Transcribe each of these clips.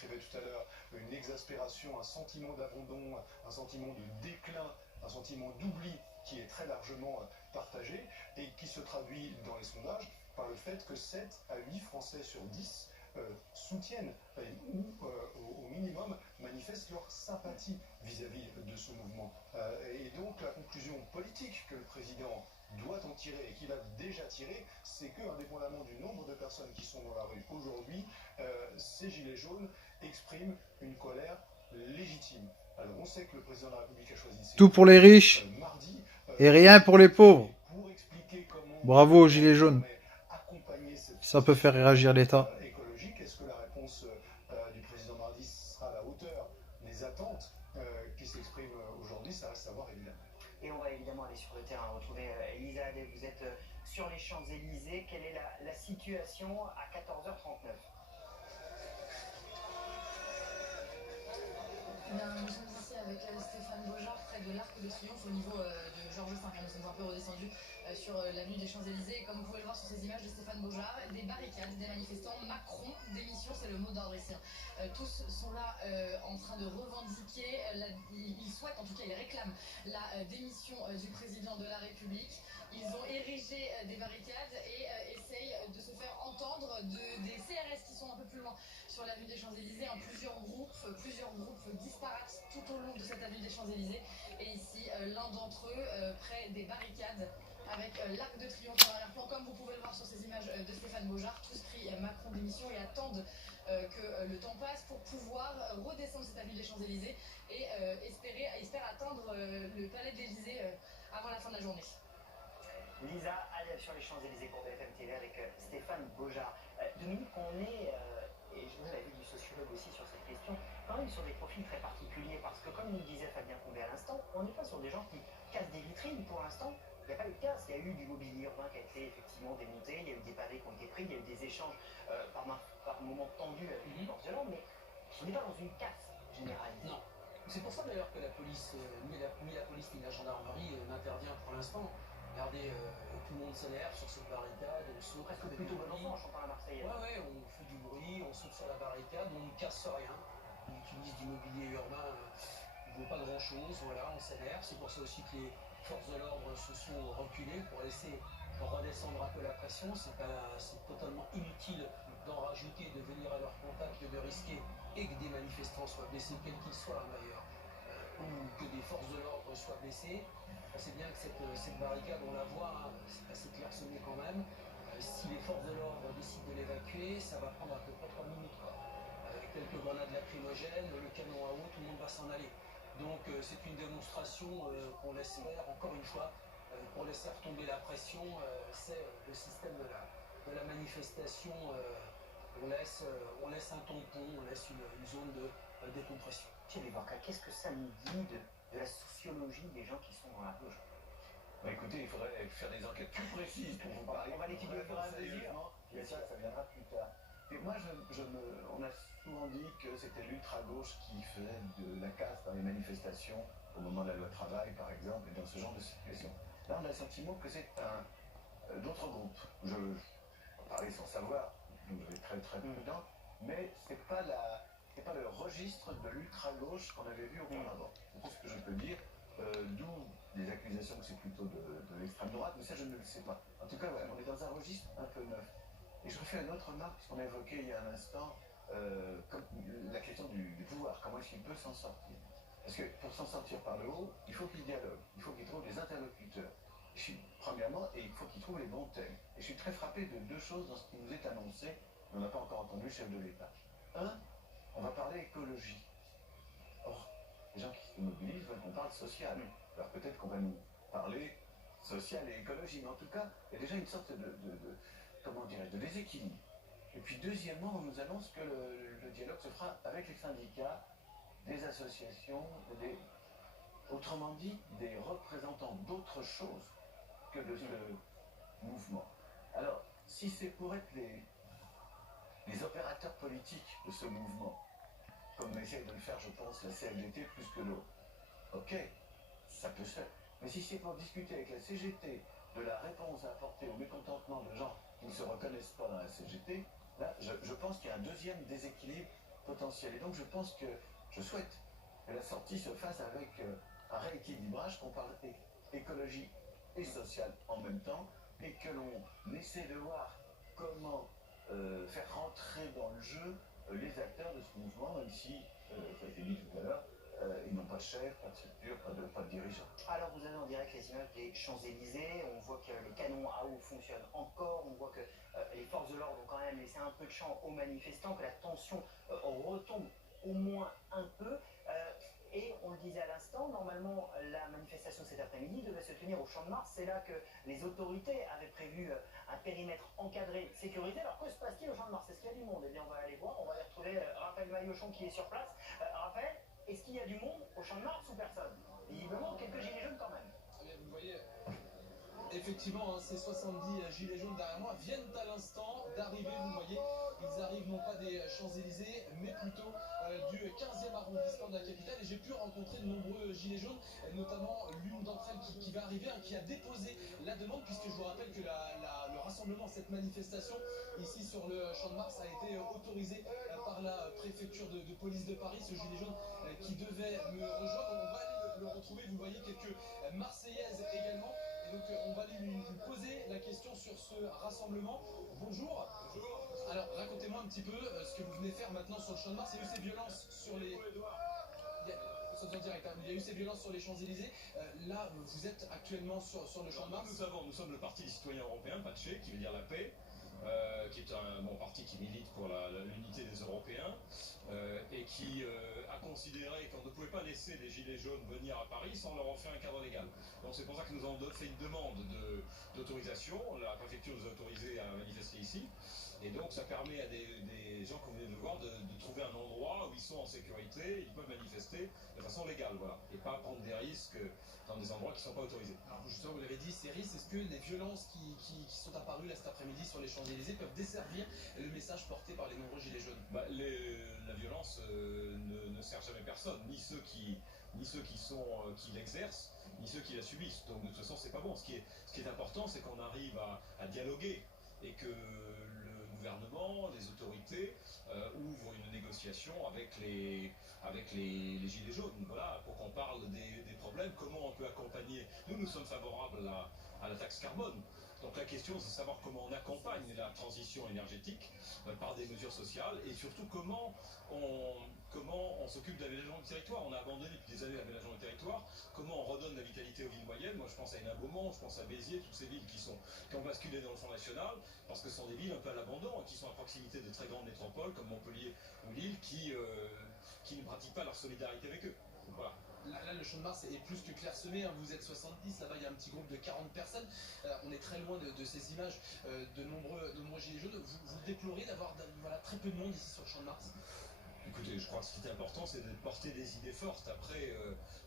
décrivait tout à l'heure, une exaspération, un sentiment d'abandon, un sentiment de déclin, un sentiment d'oubli qui est très largement partagé et qui se traduit dans les sondages par le fait que 7 à 8 Français sur 10 soutiennent ou au minimum manifestent leur sympathie vis-à-vis de ce mouvement. Et donc la conclusion politique que le président doit en tirer et qu'il a déjà tiré, c'est que, indépendamment du nombre de personnes qui sont dans la rue aujourd'hui, ces gilets jaunes expriment une colère légitime. Alors on sait que le président de la République a choisi ces Tout pour les riches mardi et rien pour les pauvres. pour expliquer comment Bravo aux gilets jaunes. accompagner cette Ça peut faire réagir l'État. écologique. Est-ce que la réponse du président mardi sera à la hauteur des attentes qui s'expriment aujourd'hui? Ça reste à voir évidemment. Et on va évidemment aller sur le terrain, retrouver Elisa Adel. Vous êtes sur les Champs-Élysées. Quelle est la situation à 14h39? Nous sommes ici avec Stéphane Beaujard, près de l'Arc de Triomphe, au niveau de Georges V. Nous sommes un peu redescendus sur l'avenue des Champs-Élysées. Et comme vous pouvez le voir sur ces images de Stéphane Beaujard, des barricades, des manifestants, Macron, démission, c'est le mot d'ordre ici. Tous sont là en train de revendiquer, ils souhaitent, en tout cas ils réclament la démission du président de la République. Ils ont érigé des barricades et essayent de se faire entendre des CRS qui sont un peu plus loin sur l'avenue des Champs-Élysées, en plusieurs groupes disparates tout au long de cette avenue des Champs-Élysées. Et ici, l'un d'entre eux, près des barricades, avec l'Arc de Triomphe en arrière-plan, comme vous pouvez le voir sur ces images de Stéphane Beaujard. Tous crient Macron démission et attendent que le temps passe pour pouvoir redescendre cette avenue des Champs-Élysées et espèrent atteindre le palais de l'Élysée avant la fin de la journée. Lisa Adel sur les Champs-Élysées pour BFM TV avec Stéphane Beaujard. Dominique, on est, et je voudrais l'avis du sociologue aussi sur cette question, quand même sur des profils très particuliers, parce que comme nous disait Fabien Combet à l'instant, on n'est pas sur des gens qui cassent des vitrines pour l'instant. Il n'y a pas eu de casse, il y a eu du mobilier urbain qui a été effectivement démonté, il y a eu des pavés qui ont été pris, il y a eu des échanges par moments tendus avec les forces de l'ordre, mais on n'est pas dans une casse généralisée. Non. C'est pour ça d'ailleurs que la police, ni la police ni la gendarmerie n'intervient pour l'instant. Regardez, tout le monde s'énerve sur cette barricade, on saute. Presque plutôt bon enfant en chantant la Marseillaise. Ouais, on fait du bruit, on saute sur la barricade, on ne casse rien. On utilise du mobilier urbain, il ne vaut pas grand chose, voilà, on s'énerve. C'est pour ça aussi que les forces de l'ordre se sont reculées pour laisser redescendre un peu la pression. C'est totalement inutile d'en rajouter, de venir à leur contact, de risquer et que des manifestants soient blessés, quels qu'ils soient d'ailleurs, ou que des forces de l'ordre soient blessées. C'est bien que cette barricade, on la voit, hein, c'est assez clairsemé quand même. Si les forces de l'ordre décident de l'évacuer, ça va prendre à peu près 3 minutes. Avec quelques grenades lacrymogènes, le canon à eau, tout le monde va s'en aller. Donc c'est une démonstration qu'on laisse faire, encore une fois, pour laisser retomber la pression. C'est le système de la manifestation. On laisse un tampon, on laisse une zone de décompression. Thierry Borca, qu'est-ce que ça nous dit de la sociologie des gens qui sont dans la rue? Bah écoutez, il faudrait faire des enquêtes plus précises pour vous parler. On va l'étudier au fur et à mesure. Bien sûr, ça viendra plus tard. Et moi, on a souvent dit que c'était l'ultra-gauche qui faisait de la casse dans les manifestations au moment de la loi travail, par exemple, et dans ce genre de situation. Là, on a le sentiment que c'est d'autres groupes. Je vais parler sans savoir, donc je vais être très très prudent, mais c'est pas le registre de l'ultra-gauche qu'on avait vu auparavant. C'est tout ce que je peux dire, d'où des accusations que c'est plutôt de l'extrême droite, mais ça je ne le sais pas. En tout cas, voilà, on est dans un registre un peu neuf. Et je refais une autre remarque, puisqu'on a évoqué il y a un instant la question du pouvoir, comment est-ce qu'il peut s'en sortir. Parce que pour s'en sortir par le haut, il faut qu'il dialogue, il faut qu'il trouve des interlocuteurs. Premièrement, et il faut qu'il trouve les bons thèmes. Et je suis très frappé de deux choses dans ce qui nous est annoncé, mais on n'a pas encore entendu le chef de l'État. Un, on va parler écologie. Or, les gens qui se mobilisent veulent qu'on parle social. Alors peut-être qu'on va nous parler social et écologie, mais en tout cas, il y a déjà une sorte comment dirais-je, de déséquilibre. Et puis deuxièmement, on nous annonce que le dialogue se fera avec les syndicats, des associations, autrement dit, des représentants d'autre chose que de ce mouvement. Alors, si c'est pour être les opérateurs politiques de ce mouvement, comme essaie de le faire, je pense, la CGT plus que l'autre, ok, ça peut se faire. Mais si c'est pour discuter avec la CGT de la réponse à apporter au mécontentement de gens qui ne se reconnaissent pas dans la CGT, là, je pense qu'il y a un deuxième déséquilibre potentiel. Et donc je souhaite que la sortie se fasse avec un rééquilibrage, qu'on parle écologie et sociale en même temps, et que l'on essaie de voir comment faire rentrer dans le jeu les acteurs de ce mouvement, même si, ça a été dit tout à l'heure, ils n'ont pas de chef, pas de structure, pas de dirigeant. Alors vous avez en direct les images des Champs-Élysées, on voit que les canons à eau fonctionnent encore, on voit que les forces de l'ordre ont quand même laissé un peu de champ aux manifestants, que la tension retombe au moins un peu. Et on le disait à l'instant, normalement la manifestation cet après-midi devait se tenir au Champ de Mars. C'est là que les autorités avaient prévu un périmètre encadré de sécurité. Alors que se passe-t-il au Champ de Mars? Est-ce qu'il y a du monde? Eh bien on va aller voir, on va aller retrouver Raphaël Maillochon qui est sur place. Raphaël, est-ce qu'il y a du monde au Champ de Mars ou personne? Visiblement quelques gilets jaunes quand même. Vous voyez, effectivement, ces 70 gilets jaunes derrière moi viennent à l'instant d'arriver, vous voyez, ils arrivent non pas des Champs-Élysées, mais plutôt du 15e arrondissement de la capitale, et j'ai pu rencontrer de nombreux gilets jaunes, notamment l'une d'entre elles qui va arriver, qui a déposé la demande, puisque je vous rappelle que le rassemblement, cette manifestation ici sur le Champ de Mars a été autorisé par la préfecture de police de Paris, ce gilet jaune qui devait me rejoindre. On va aller le retrouver, vous voyez, quelques Marseillaises également. Et donc on va aller lui poser la question sur ce rassemblement. Bonjour. Bonjour. Alors racontez-moi un petit peu ce que vous venez faire maintenant sur le Champ de Mars. Il y a eu ces violences sur les... Il y a eu ces violences sur les Champs-Élysées. Là, vous êtes actuellement sur le Champ de Mars. Nous sommes le Parti des citoyens européens, PACE, qui veut dire la paix. Qui est un parti qui milite pour l'unité des Européens et qui a considéré qu'on ne pouvait pas laisser les gilets jaunes venir à Paris sans leur offrir un cadre légal. Donc c'est pour ça que nous avons fait une demande d'autorisation. La préfecture nous a autorisé à manifester ici. Et donc ça permet à des gens qu'on venait de voir de trouver un endroit où ils sont en sécurité, ils peuvent manifester de façon légale, voilà, et pas prendre des risques dans des endroits qui ne sont pas autorisés. Alors justement, vous l'avez dit, ces risques, est-ce que les violences qui sont apparues là cet après-midi sur les Champs-Élysées peuvent desservir le message porté par les nombreux gilets jaunes? La violence ne sert jamais personne, ni ceux qui l'exercent, ni ceux qui la subissent. Donc de toute façon, c'est pas bon. Ce qui est important, c'est qu'on arrive à dialoguer et que le gouvernement, les autorités ouvrent une négociation avec les gilets jaunes, voilà, pour qu'on parle des problèmes, comment on peut accompagner. Nous sommes favorables à la taxe carbone. Donc la question, c'est de savoir comment on accompagne la transition énergétique par des mesures sociales, et surtout comment on s'occupe de l'aménagement du territoire. On a abandonné depuis des années l'aménagement du territoire. Comment on redonne la vitalité aux villes moyennes. Moi je pense à Hénin-Beaumont, je pense à Béziers, toutes ces villes qui ont basculé dans le Front National, parce que ce sont des villes un peu à l'abandon, qui sont à proximité de très grandes métropoles comme Montpellier ou Lille, qui ne pratiquent pas leur solidarité avec eux. Voilà. Là, le Champ de Mars est plus que clairsemé, hein. Vous êtes 70, là-bas il y a un petit groupe de 40 personnes. On est très loin de ces images de nombreux gilets jaunes. Vous déplorez d'avoir très peu de monde ici sur le Champ de Mars? Écoutez, je crois que ce qui est important, c'est de porter des idées fortes. Après,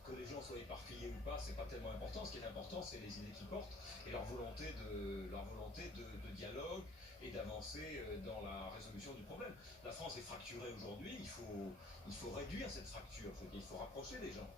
que les gens soient éparpillés ou pas, c'est pas tellement important. Ce qui est important, c'est les idées qu'ils portent et leur volonté de dialogue et d'avancer dans la résolution du problème. La France est fracturée aujourd'hui, il faut réduire cette fracture, il faut rapprocher les gens.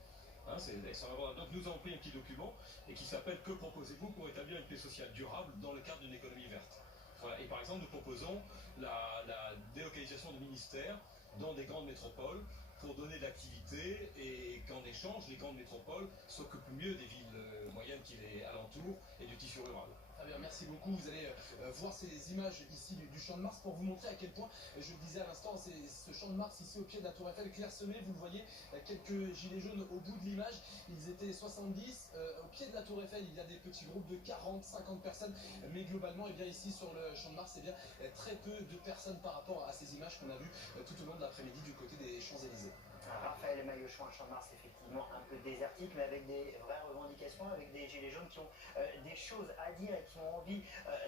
Hein, c'est extrêmement important. Donc nous avons pris un petit document et qui s'appelle « Que proposez-vous pour établir une paix sociale durable dans le cadre d'une économie verte ?» Voilà. Et par exemple, nous proposons la délocalisation de ministères dans des grandes métropoles pour donner de l'activité, et qu'en échange, les grandes métropoles s'occupent mieux des villes moyennes qui les alentourent et du tissu rural. Très bien, merci beaucoup. Vous allez voir ces images ici du Champ de Mars pour vous montrer à quel point, je le disais à l'instant, c'est ce Champ de Mars ici au pied de la Tour Eiffel clairsemé. Vous le voyez, quelques gilets jaunes au bout de l'image. Ils étaient 70. Au pied de la Tour Eiffel, il y a des petits groupes de 40, 50 personnes. Mais globalement, ici sur le Champ de Mars, très peu de personnes par rapport à ces images qu'on a vues tout au long de l'après-midi du côté des Champs-Élysées. Raphaël Maillochon, un Champ de Mars effectivement un peu désertique, mais avec des vraies revendications, avec des gilets jaunes qui ont des choses à dire et qui ont envie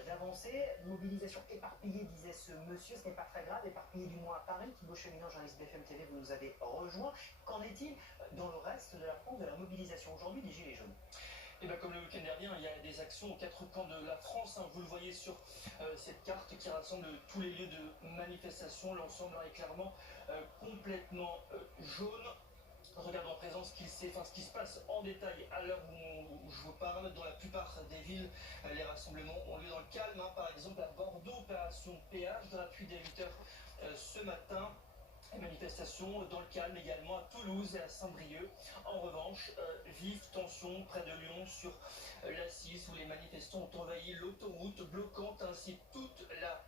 d'avancer. Mobilisation éparpillée, disait ce monsieur, ce n'est pas très grave, éparpillé du moins à Paris. Thibaut Cheminot, journaliste BFM TV, vous nous avez rejoint. Qu'en est-il dans le reste de la France de la mobilisation aujourd'hui des gilets jaunes? Et bien comme le week-end dernier, il y a des actions aux quatre coins de la France. Vous le voyez sur cette carte qui rassemble tous les lieux de manifestation. L'ensemble est clairement complètement jaune. Regardons à présent ce qui se passe en détail à l'heure où je vous parle. Dans la plupart des villes, les rassemblements ont lieu dans le calme. Par exemple à Bordeaux, opération péage, gratuit dès 8h ce matin. Manifestation dans le calme également à Toulouse et à Saint-Brieuc. En revanche, vive tension près de Lyon sur l'A6 où les manifestants ont envahi l'autoroute, bloquant ainsi toute la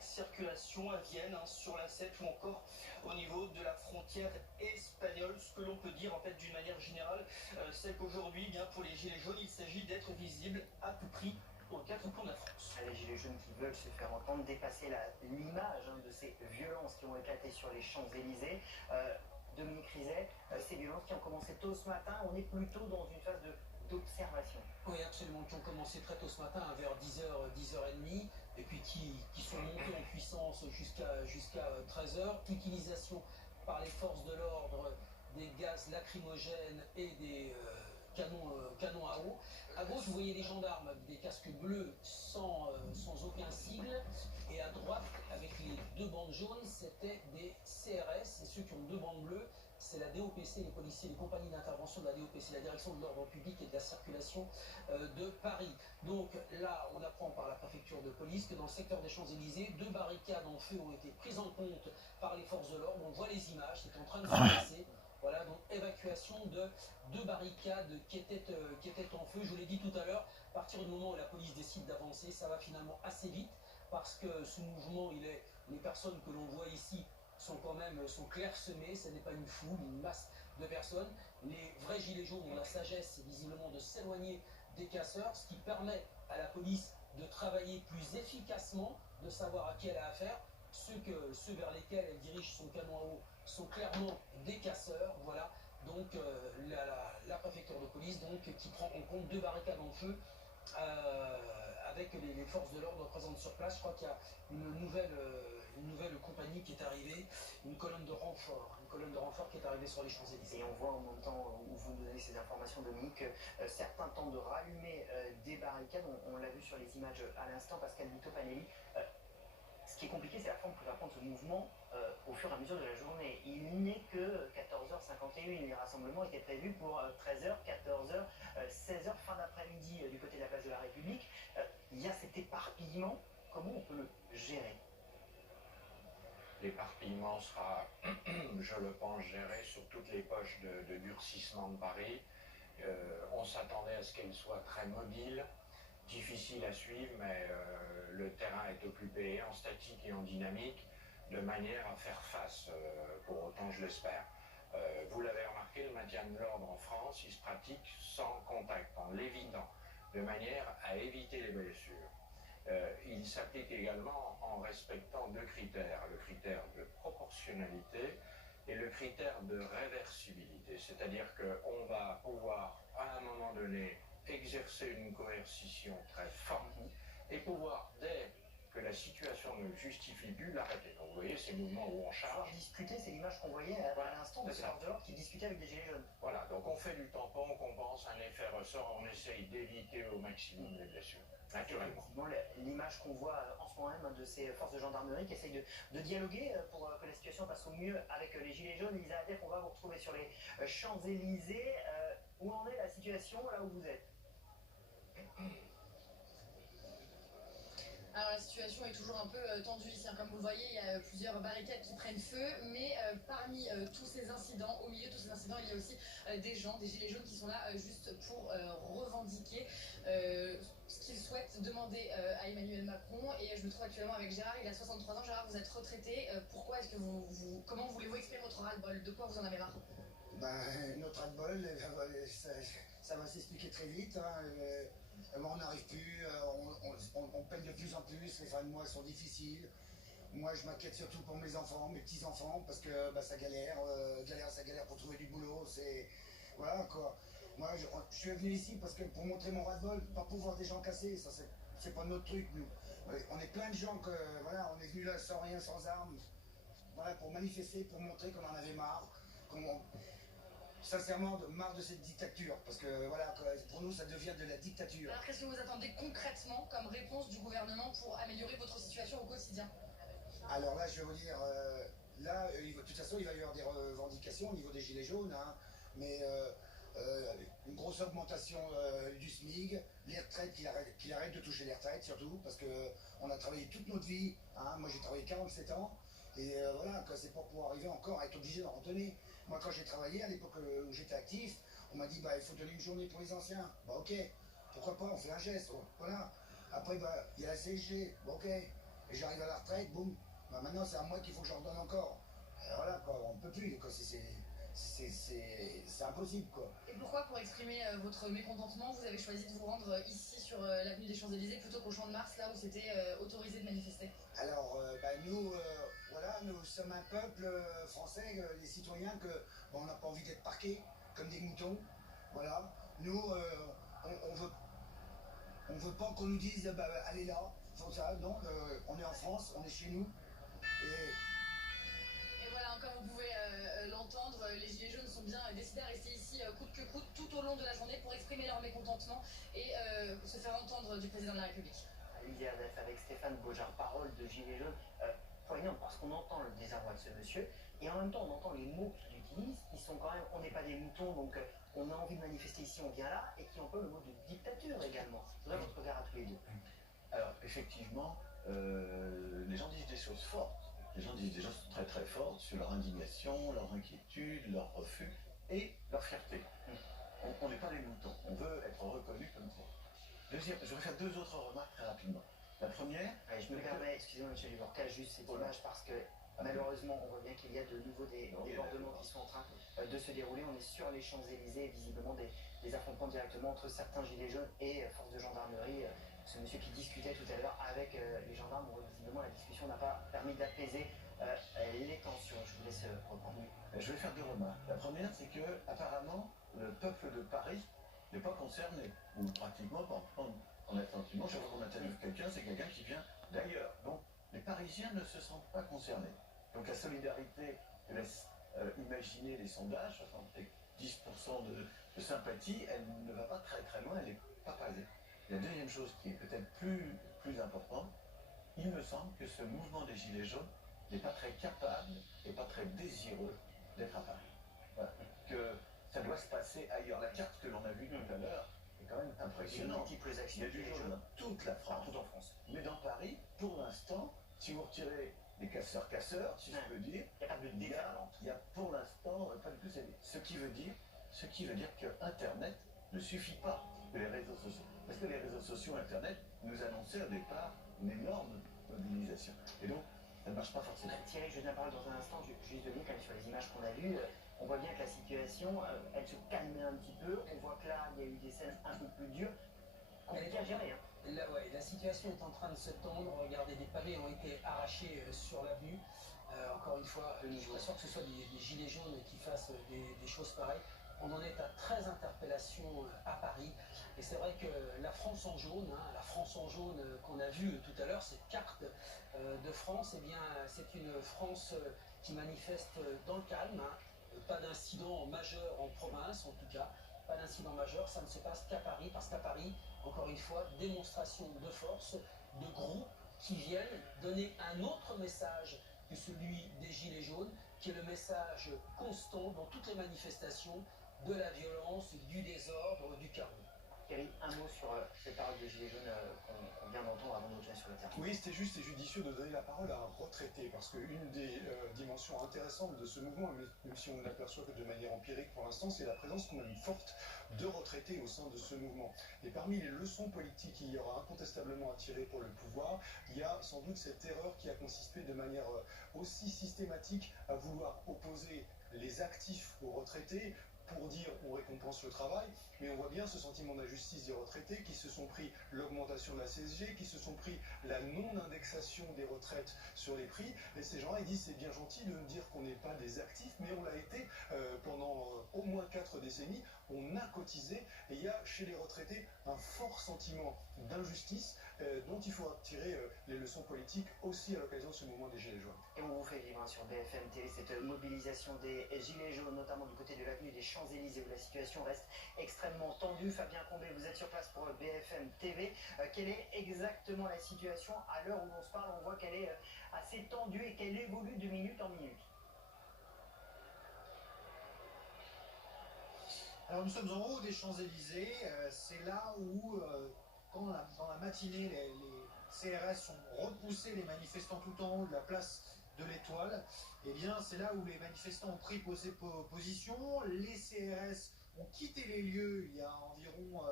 circulation à Vienne, sur la 7 ou encore au niveau de la frontière espagnole. Ce que l'on peut dire en fait d'une manière générale, c'est qu'aujourd'hui, bien pour les Gilets jaunes, il s'agit d'être visible à tout prix aux quatre coins de la France. Les Gilets jaunes qui veulent se faire entendre, dépasser l'image de ces violences qui ont éclaté sur les Champs-Élysées. Dominique Rizet, ces violences qui ont commencé tôt ce matin, on est plutôt dans une phase d'observation. Oui, absolument, qui ont commencé très tôt ce matin, vers 10h, 10h30, et puis qui sont montés en puissance jusqu'à 13h. Utilisation par les forces de l'ordre des gaz lacrymogènes et des canons à eau. À gauche, vous voyez les gendarmes avec des casques bleus sans aucun sigle, et à droite, avec les deux bandes jaunes, c'était des CRS, et ceux qui ont deux bandes bleues, c'est la DOPC, les policiers, les compagnies d'intervention de la DOPC, la direction de l'ordre public et de la circulation de Paris. Donc là, on apprend par la préfecture de police que dans le secteur des Champs-Élysées, 2 barricades en feu ont été prises en compte par les forces de l'ordre. On voit les images, c'est en train de se passer. Voilà, donc évacuation de 2 barricades qui étaient en feu. Je vous l'ai dit tout à l'heure, à partir du moment où la police décide d'avancer, ça va finalement assez vite, parce que ce mouvement, les personnes que l'on voit ici sont clairsemées, ce n'est pas une foule, une masse de personnes. Les vrais gilets jaunes ont la sagesse, c'est visiblement de s'éloigner des casseurs, ce qui permet à la police de travailler plus efficacement, de savoir à qui elle a affaire. Ceux vers lesquels elle dirige son canon à eau sont clairement des casseurs, voilà. Donc la préfecture de police qui prend en compte 2 barricades en feu avec les forces de l'ordre présentes sur place. Je crois qu'il y a une nouvelle compagnie qui est arrivée, une colonne de renfort qui est arrivée sur les Champs-Élysées. Et on voit en même temps où vous nous donnez ces informations, Dominique, que certains tentent de rallumer des barricades. On l'a vu sur les images à l'instant, Pascal Vito-Panelli. Ce qui est compliqué, c'est la forme que va prendre ce mouvement au fur et à mesure de la journée. Il n'est que 14h51. Les rassemblements étaient prévus pour 13h, 14h, 16h, fin d'après-midi du côté de la place de la République. Il y a cet éparpillement. Comment on peut le gérer? L'éparpillement sera, je le pense, géré sur toutes les poches de durcissement de Paris. On s'attendait à ce qu'elle soit très mobile, difficile à suivre, mais le terrain est occupé en statique et en dynamique, de manière à faire face, pour autant je l'espère. Vous l'avez remarqué, le maintien de l'ordre en France, il se pratique sans contact, en l'évitant, de manière à éviter les blessures. Il s'applique également en respectant 2 critères, le critère de proportionnalité et le critère de réversibilité, c'est-à-dire qu'on va pouvoir, à un moment donné, exercer une coercition très forte et pouvoir, dès que la situation ne le justifie plus, l'arrêter. Donc vous voyez ces mouvements où on charge. Discuter, c'est l'image qu'on voyait à l'instant de forces de l'ordre qui discutaient avec des gilets jaunes. Voilà, donc on fait du tampon, on compense un effet ressort, on essaye d'éviter au maximum les blessures. Naturellement. L'image qu'on voit en ce moment même de ces forces de gendarmerie qui essayent de dialoguer pour que la situation passe au mieux avec les gilets jaunes. Elisa Adef, on va vous retrouver sur les Champs-Élysées. Où en est la situation là où vous êtes? Alors la situation est toujours un peu tendue ici, comme vous le voyez, il y a plusieurs barricades qui prennent feu, mais parmi tous ces incidents, au milieu de tous ces incidents, il y a aussi des gens, des gilets jaunes qui sont là juste pour revendiquer ce qu'ils souhaitent demander à Emmanuel Macron. Et je me trouve actuellement avec Gérard, il a 63 ans. Gérard, vous êtes retraité, pourquoi est-ce que comment voulez-vous exprimer votre ras-le-bol? De quoi vous en avez marre? Notre ras-le-bol, ça va s'expliquer très vite. On n'arrive plus, on peine de plus en plus, les fins de mois sont difficiles. Moi je m'inquiète surtout pour mes enfants, mes petits-enfants, parce que ça galère pour trouver du boulot, voilà quoi. Moi je suis venu ici parce que pour montrer mon ras-le-bol, pas pour voir des gens cassés, ça c'est pas notre truc nous. On est plein de gens on est venu là sans rien, sans armes, voilà, pour manifester, pour montrer qu'on en avait marre, sincèrement marre de cette dictature, parce que voilà, pour nous ça devient de la dictature. Alors qu'est-ce que vous attendez concrètement comme réponse du gouvernement pour améliorer votre situation au quotidien? Alors là je vais vous dire, de toute façon il va y avoir des revendications au niveau des gilets jaunes, mais une grosse augmentation du SMIC, les retraites, qu'il arrête de toucher les retraites surtout, parce qu'on a travaillé toute notre vie, moi j'ai travaillé 47 ans, Et voilà, c'est pas pour arriver encore à être obligé d'en retenir. Moi, quand j'ai travaillé, à l'époque où j'étais actif, on m'a dit, bah, il faut donner une journée pour les anciens. Bah, ok, pourquoi pas, on fait un geste, voilà. Après, bah, il y a la CSG, bah, ok. Et j'arrive à la retraite, boum. Bah, maintenant, c'est à moi qu'il faut que j'en redonne encore. Voilà, quoi, on peut plus, quoi, c'est impossible, quoi. Et pourquoi, pour exprimer votre mécontentement, vous avez choisi de vous rendre ici sur l'avenue des Champs-Élysées plutôt qu'au Champ de Mars, là où c'était autorisé de manifester? Alors, nous, voilà, nous sommes un peuple français, les citoyens, que on n'a pas envie d'être parqués comme des moutons. Voilà. Nous, on veut pas qu'on nous dise, bah, allez là, faut ça. Non, on est en France, on est chez nous. Et voilà, comme vous pouvez l'entendre, les Gilets jaunes sont bien décidés à rester ici coûte que coûte tout au long de la journée pour exprimer leur mécontentement et se faire entendre du président de la République. L'IRDF avec Stéphane Bojard, parole de Gilets jaunes, poignante parce qu'on entend le désarroi de ce monsieur et en même temps on entend les mots qu'il utilise qui sont quand même, on n'est pas des moutons donc on a envie de manifester ici, on vient là et qui emploient le mot de dictature également. Je voudrais votre regard à tous les deux. Alors effectivement, les gens disent des choses fortes. Les gens disent des choses très très fortes sur leur indignation, leur inquiétude, leur refus et leur fierté. On n'est pas des moutons, on veut être reconnu comme ça. Deuxième, je vais faire deux autres remarques très rapidement. La première... Allez, je me permets, excusez-moi monsieur Duvorcal, juste cette image parce que malheureusement on voit bien qu'il y a de nouveau des débordements qui sont en train de se dérouler. On est sur les Champs-Élysées, visiblement des affrontements directement entre certains gilets jaunes et forces de gendarmerie. Ce monsieur qui discutait tout à l'heure avec les gendarmes, visiblement la discussion n'a pas permis d'apaiser les tensions. Je vous laisse reprendre. Je vais faire deux remarques. La première, c'est que apparemment le peuple de Paris n'est pas concerné, ou pratiquement pas. En assentiment, chaque fois qu'on interviewe quelqu'un, c'est quelqu'un qui vient d'ailleurs. Donc les Parisiens ne se sentent pas concernés. Donc la solidarité laisse imaginer les sondages, 70% de sympathie, elle ne va pas très très loin, elle n'est pas basée. La deuxième chose qui est peut-être plus importante, il me semble que ce mouvement des Gilets jaunes n'est pas très capable et pas très désireux d'être à Paris. Voilà. Que ça doit se passer ailleurs. La carte que l'on a vue tout à l'heure est quand même impressionnante. Il y a du jaune dans toute la France. Partout en France. Mais dans Paris, pour l'instant, si vous retirez les casseurs, si je peux dire, il n'y a pas de déferlante. Il y a pour l'instant pas du tout. Ce qui veut dire que Internet ne suffit pas, que les réseaux sociaux. Parce que les réseaux sociaux, Internet, nous annonçaient au départ une énorme mobilisation. Et donc, ça ne marche pas forcément. Thierry, je viens de parler dans un instant, juste de quand même sur les images qu'on a vues. On voit bien que la situation, elle se calme un petit peu. On voit que là, il y a eu des scènes un peu plus dures. Compliqué à gérer. Hein. La situation est en train de se tendre. Regardez, des pavés ont été arrachés sur l'avenue. Encore une fois, je ne suis pas sûr que ce soit des gilets jaunes qui fassent des choses pareilles. On en est à 13 interpellations à Paris. Et c'est vrai que la France en jaune, la France en jaune qu'on a vue tout à l'heure, cette carte de France, eh bien, c'est une France qui manifeste dans le calme. Pas d'incident majeur en province, en tout cas. Pas d'incident majeur, ça ne se passe qu'à Paris, parce qu'à Paris, encore une fois, démonstration de force, de groupes qui viennent donner un autre message que celui des Gilets jaunes, qui est le message constant dans toutes les manifestations de la violence, du désordre, du chaos. Thierry, un mot sur ces paroles des Gilets jaunes qu'on vient d'entendre avant de retourner sur le terrain. Oui, c'était juste et judicieux de donner la parole à un retraité, parce qu'une des dimensions intéressantes de ce mouvement, même si on ne l'aperçoit que de manière empirique pour l'instant, c'est la présence quand même forte de retraités au sein de ce mouvement. Et parmi les leçons politiques qu'il y aura incontestablement à tirer pour le pouvoir, il y a sans doute cette erreur qui a consisté de manière aussi systématique à vouloir opposer les actifs aux retraités, pour dire on récompense le travail, mais on voit bien ce sentiment d'injustice des retraités qui se sont pris l'augmentation de la CSG, qui se sont pris la non-indexation des retraites sur les prix, et ces gens-là ils disent c'est bien gentil de nous dire qu'on n'est pas des actifs, mais on l'a été pendant au moins 4 décennies, on a cotisé, et il y a chez les retraités un fort sentiment d'injustice dont il faut tirer les leçons politiques aussi à l'occasion de ce mouvement des Gilets jaunes. Et on vous fait vivre sur BFM TV cette mobilisation des Gilets jaunes, notamment du côté de l'avenue des Champs-Élysées où la situation reste extrêmement tendue. Fabien Combet, vous êtes sur place pour BFM TV. Quelle est exactement la situation à l'heure où on se parle? On voit qu'elle est assez tendue et qu'elle évolue de minute en minute. Alors nous sommes en haut des Champs-Élysées, c'est là où, dans la matinée, les CRS ont repoussé les manifestants tout en haut de la place de l'Étoile. Eh bien, c'est là où les manifestants ont pris position. Les CRS ont quitté les lieux il y a environ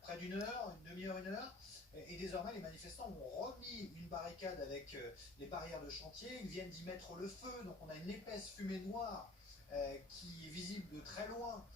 près d'une heure, une demi-heure, une heure. Et désormais, les manifestants ont remis une barricade avec les barrières de chantier. Ils viennent d'y mettre le feu. Donc on a une épaisse fumée noire qui est visible de très loin,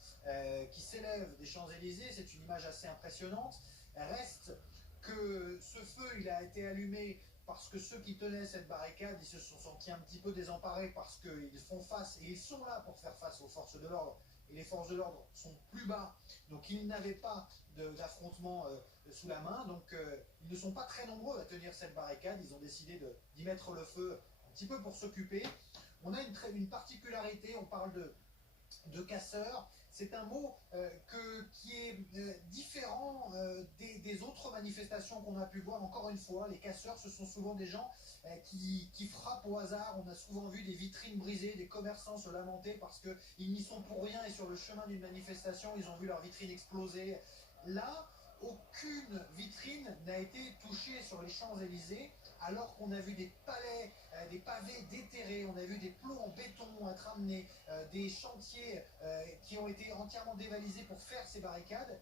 qui s'élève des Champs-Élysées. C'est une image assez impressionnante. Reste que ce feu, il a été allumé parce que ceux qui tenaient cette barricade, ils se sont sentis un petit peu désemparés parce qu'ils font face, et ils sont là pour faire face aux forces de l'ordre, et les forces de l'ordre sont plus bas, donc ils n'avaient pas d'affrontement sous la main, donc ils ne sont pas très nombreux à tenir cette barricade, ils ont décidé d'y mettre le feu un petit peu pour s'occuper. On a une particularité, on parle de casseurs. C'est un mot qui est différent des autres manifestations qu'on a pu voir. Encore une fois, les casseurs, ce sont souvent des gens qui frappent au hasard. On a souvent vu des vitrines brisées, des commerçants se lamenter parce qu'ils n'y sont pour rien et sur le chemin d'une manifestation, ils ont vu leur vitrine exploser. Là, aucune vitrine n'a été touchée sur les Champs-Élysées, alors qu'on a vu des palais, des pavés déterrés, on a vu des plots en béton être amenés, des chantiers qui ont été entièrement dévalisés pour faire ces barricades,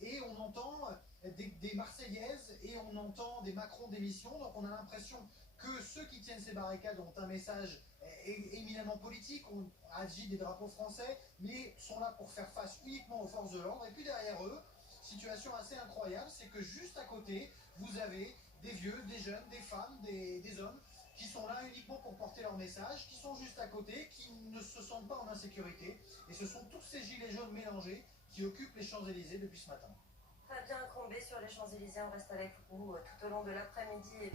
et on entend des Marseillaises et on entend des Macron démission, donc on a l'impression que ceux qui tiennent ces barricades ont un message éminemment politique, ont agi des drapeaux français, mais sont là pour faire face uniquement aux forces de l'ordre, et puis derrière eux, situation assez incroyable, c'est que juste à côté, vous avez des vieux, des jeunes, des femmes, des hommes qui sont là uniquement pour porter leur message, qui sont juste à côté, qui ne se sentent pas en insécurité. Et ce sont tous ces gilets jaunes mélangés qui occupent les Champs-Élysées depuis ce matin. Fabien Crombé sur les Champs-Élysées, on reste avec vous tout au long de l'après-midi.